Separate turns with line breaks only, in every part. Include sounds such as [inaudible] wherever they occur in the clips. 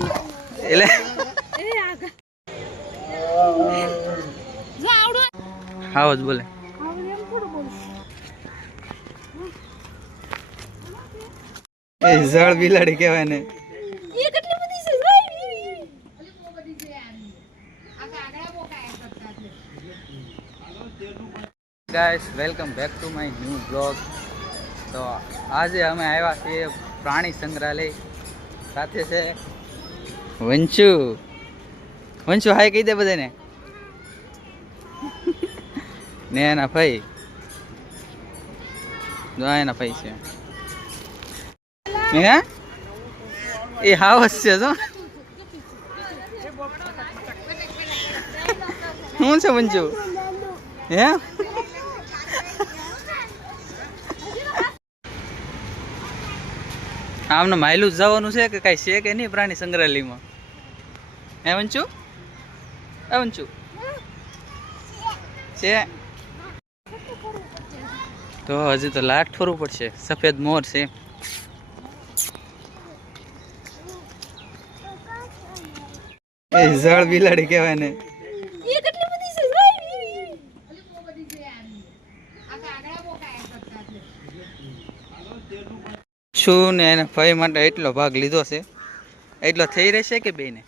એટલે
જ
બોલે. એ જળ બિલાડી કહેવાય ને. Guys welcome back to my new blog તો આજે અમે આવ્યા છીએ પ્રાણી સંગ્રહાલય. સાથે છે વંશુ. વંશુ, હાય કહી દે બધાને. ને એના ભાઈ. જો એના ભાઈ છે. હે? એ હાવસ છે જો શું છે વંશુ? હે? આમને માયલું જવાનું છે કે કાંઈ છે કે નહીં પ્રાણી સંગ્રહાલયમાં? હે વંચુ હે વંચુ છે? તો હજી તો લાટ ફરવું પડશે. સફેદ મોર છે. એ જળ બિલાડી કહેવાય ને.
છું?
ને એને ફઈ માટે એટલો ભાગ લીધો છે. એટલો થઈ રહેશે કે બેને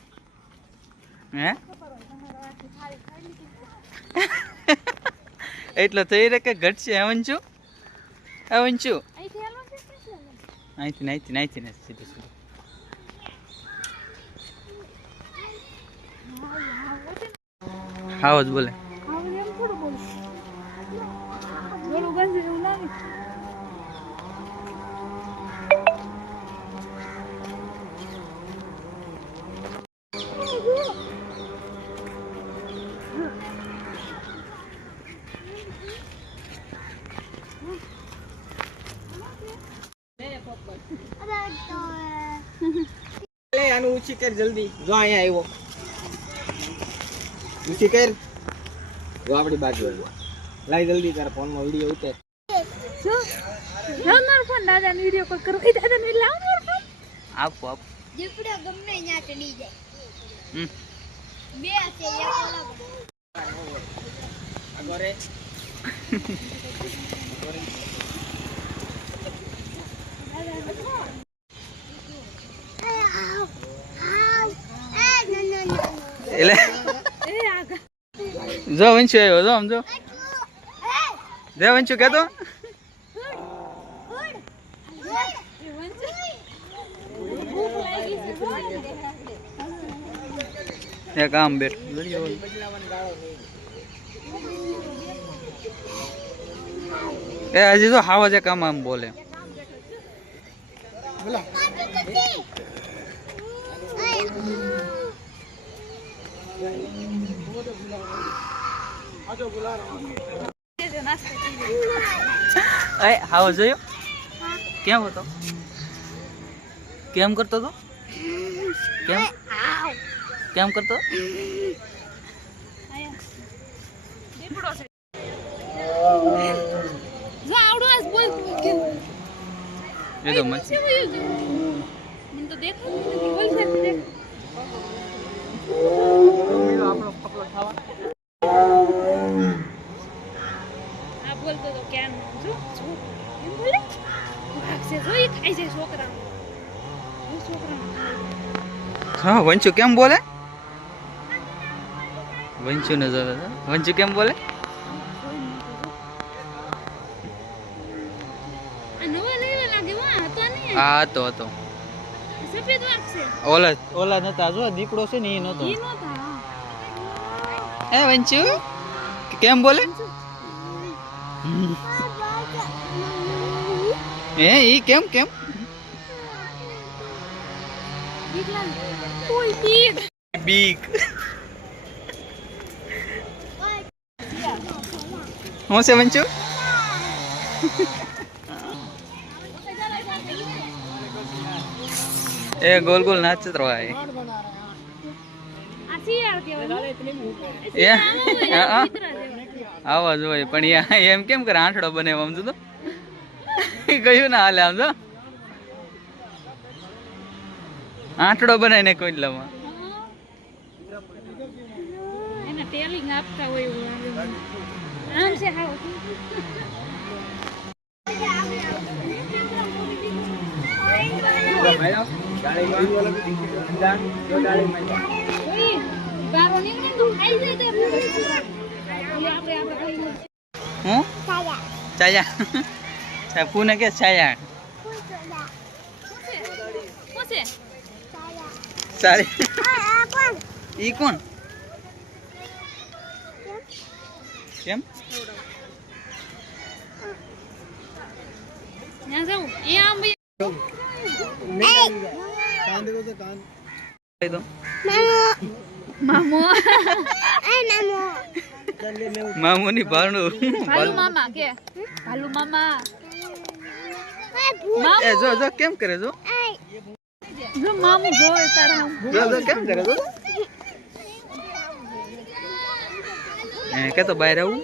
હે? એટલો થઈ રે કે ઘટશે, હે વંચુ હે વંચુ
અહીંથી
અહીંથી અહીંથી ને, સીધું સીધું. હાવ જ બોલે.
લે આનું ઊંચી કર જલ્દી. જો અહીંયા આવ્યો. ઊંચી કર. જો આપણી બાજુ આવ્યો. લાઈ જલ્દી તારા ફોનમાં વીડિયો ઉતાર.
શું? જો મારો ફોન દાદાનો વીડિયો કોલ કરો. એ દાદાનો લાવો મારો ફોન
આપો આપો.
દીપડો ગમે ત્યાં ચડી જાય.
હમ.
બે છે એક અલગ.
આગળ [laughs] રે
એટલે જો વંશુ આવ્યો જો આમ જો. જે વંશુ કહેતો
એ વંચ ભૂખ
એક આમ બેઠ. એ હજી તો હાવ જ કામ આમ બોલે. બોલે.
એ
હાવ જોયો? કેમ હતો? કેમ કરતો હતો? કેમ? કેમ કરતો એ તો
મને તો દેખાતું
હા વંશુ કેમ બોલે વંશુ ને જોવે છે. વંશુ કેમ બોલે
આ નવા લેવા લાગે વા હતો નહીં
આ હતો હતો
સફેદ વાઘ છે
ઓલા ઓલા નતા જો દીકડો છે ને એ નતો
ઈ નહોતા
હે વંશુ કેમ બોલે હે ઈ કેમ કેમ
કોઈ દીક
બીક હું છે વંશુ એ ગોલ ગોલ નાચત રહે
ભાઈ
એ હા, હા.
કૂતરા જેવા.
આવા જ હોય પણ એમ કેમ કરે આઠડો બને આમ તો [laughs] કયું ના હાલે આમ તો આંટડો બનાવીને કોઈલામાં
એને ટેલિંગ આપતા હોય. આમ છે હાવ.
હું? ચાયા. ચા પૂને કે છાયા? સારી. ઈ કોણ? કેમ?
ત્યાં જાઉં. એ આમ ભાઈ
કહી દો
મામો.
મામુની ભાણું.
ભાલુ મામા કે? ભાલુ મામા.
એ જો જો કેમ કરે જો?
જો મામુ તારા.
જો જો કેમ કરે એ કે તો બહાર આવું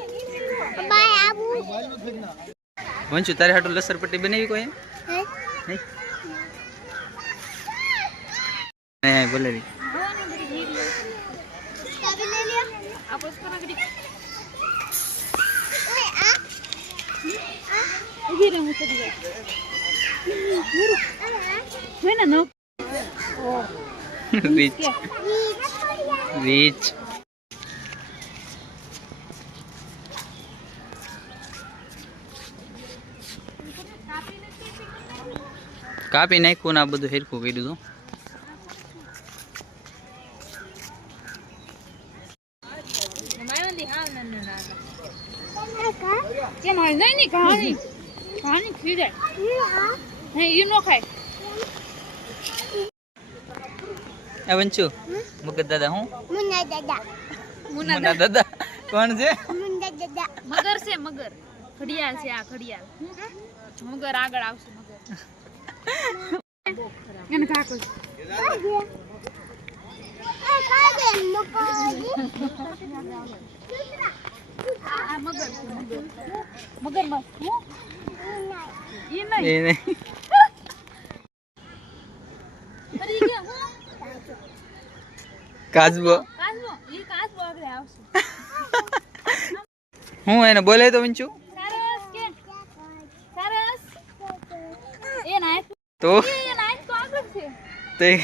વંશુ તારે હાટું લસર પટ્ટી બનાવી કોઈ
બસ કરા ઘડી. ઊભી રહે, હું ચડી જાઉં. જોઈ ને નો
રીચ રીચ કાપી નાખ્યું ને આ બધું હેરખું કર્યું હતું
કેમ હાલ નહીં કહાની કહાની ખીજાય. નહીં એ નો ખાય.
એ વંચુ? મુકત દાદા હું?
મુના દાદા.
મુના
દાદા. કોણ છે?
મુના દાદા.
મગર છે મગર. ઘડિયાળ છે આ ઘડિયાળ. મગર આગળ આવશે મગર. એને કાકો મગર છે મગર. મગર મસ્ત હું
એ નહીં.
આવશે. [laughs]
હું એને બોલે તો વંચુ?
સરસ કે. સરસ. એ નાય
તો?
તો [laughs]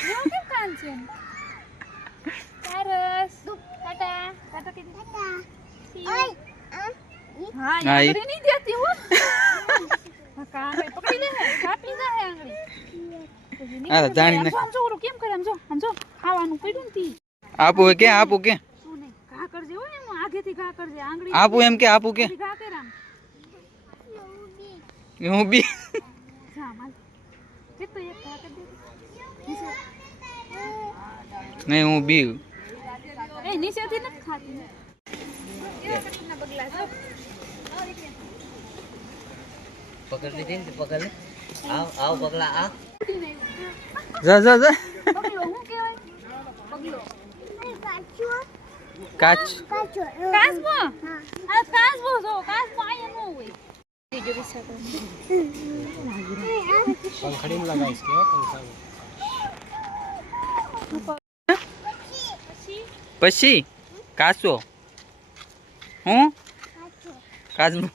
જાણી. નાખ.
કેમ કરે? આમ જો આમ જો. ખાવાનું કર્યું ને
આપું કે આપું કે?
શું નહીં ઘા કરજે હો એમ આગેથી ઘા કરજે આંગળી
આપું એમ કે આપું કે?
ઘા કર આમ
હું બી.
જા માલ. તે તો એક ઘા કર
નહીં હું બી.
એ નીચેથી નથી ખાતી.
પકડ લીધી ને પકડ લે. આવ આવ પગલા આ.
જ જા જા.
કહેવાય?
કાચ.
કાચબો? આ કાચબો જો કાચબો આયા ન હોય. બીજો વિચાર
પંખડી માં લગાવીશ કે
પછી? કાચો. હું? કાચબો.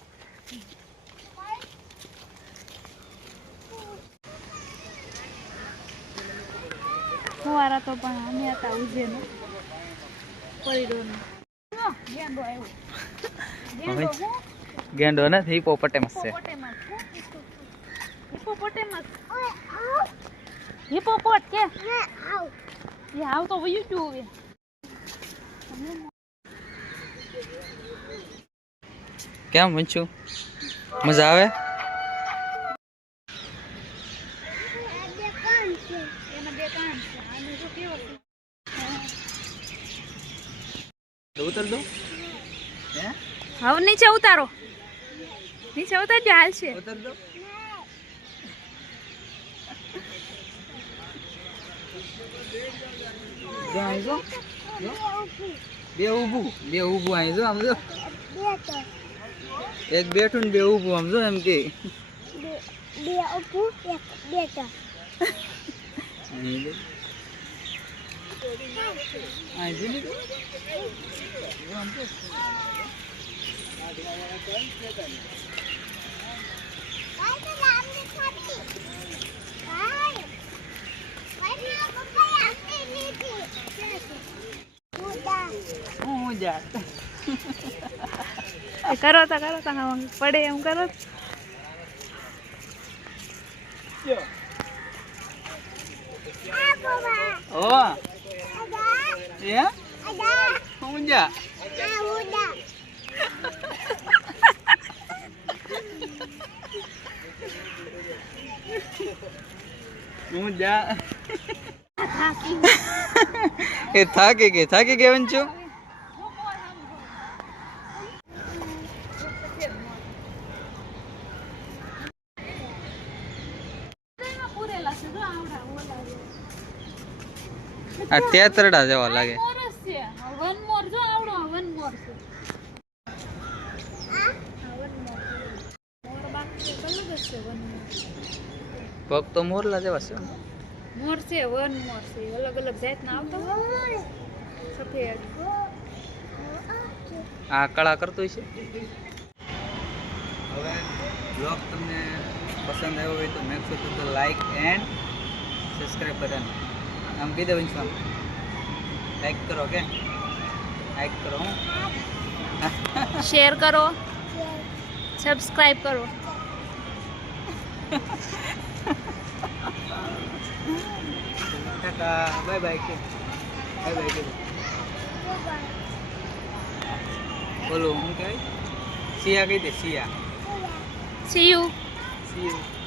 ફુવારા તો પણ અમે હતા ઉજેનો ગેંડો
નથી [laughs] હિપોપટેમસ છે.
હિપોપોટેમસ હિપોપોટ કે? એ આવ તો વયું છું હવે.
કેમ વંચું? મજા આવે
એના બે કાન છે આને જો કેવો છે
ઉતર દો
હવે નીચે ઉતારો નીચે ઉતારજો હાલશે
ઉતર દો જો અહીં જો જો. બે ઊભું બે ઊભું અહીં જો આમ જો એક બેઠું ને બે ઊભું આમ જો એમ કે અહીં જો. આ જીની તો?
કરો તો કરો તો પડે એમ કરો.
ઓ એ
અદા
હું જા
આ ઉડા
હું જા એ થાકી ગઈ થાકી ગઈ
છે.
આ તેતરડા જેવા લાગે
મોર જ છે વન મોર જો આવડો વન મોર છે આ વન મોર મોર બાકી તો અલગ જ છે વન મોર
પગ તો મોરલા જેવા છે.
મોર છે વન મોર છે અલગ અલગ જાતના આવતા હોય. સફેદ.
આ કળા કરતો છે. હવે બ્લોગ તમને પસંદ આવ્યો હોય તો make sure to like and subscribe button. આમ કહી દે વિંશુ લાઈક કરો કે લાઈક કરો હું.
શેર કરો. સબસ્ક્રાઇબ કરો. [laughs]
ટાટા બાય બાય કે બાય બાય કે બોલો હું કહેવાય? સિયા કહી દે સિયા.
See you
Siya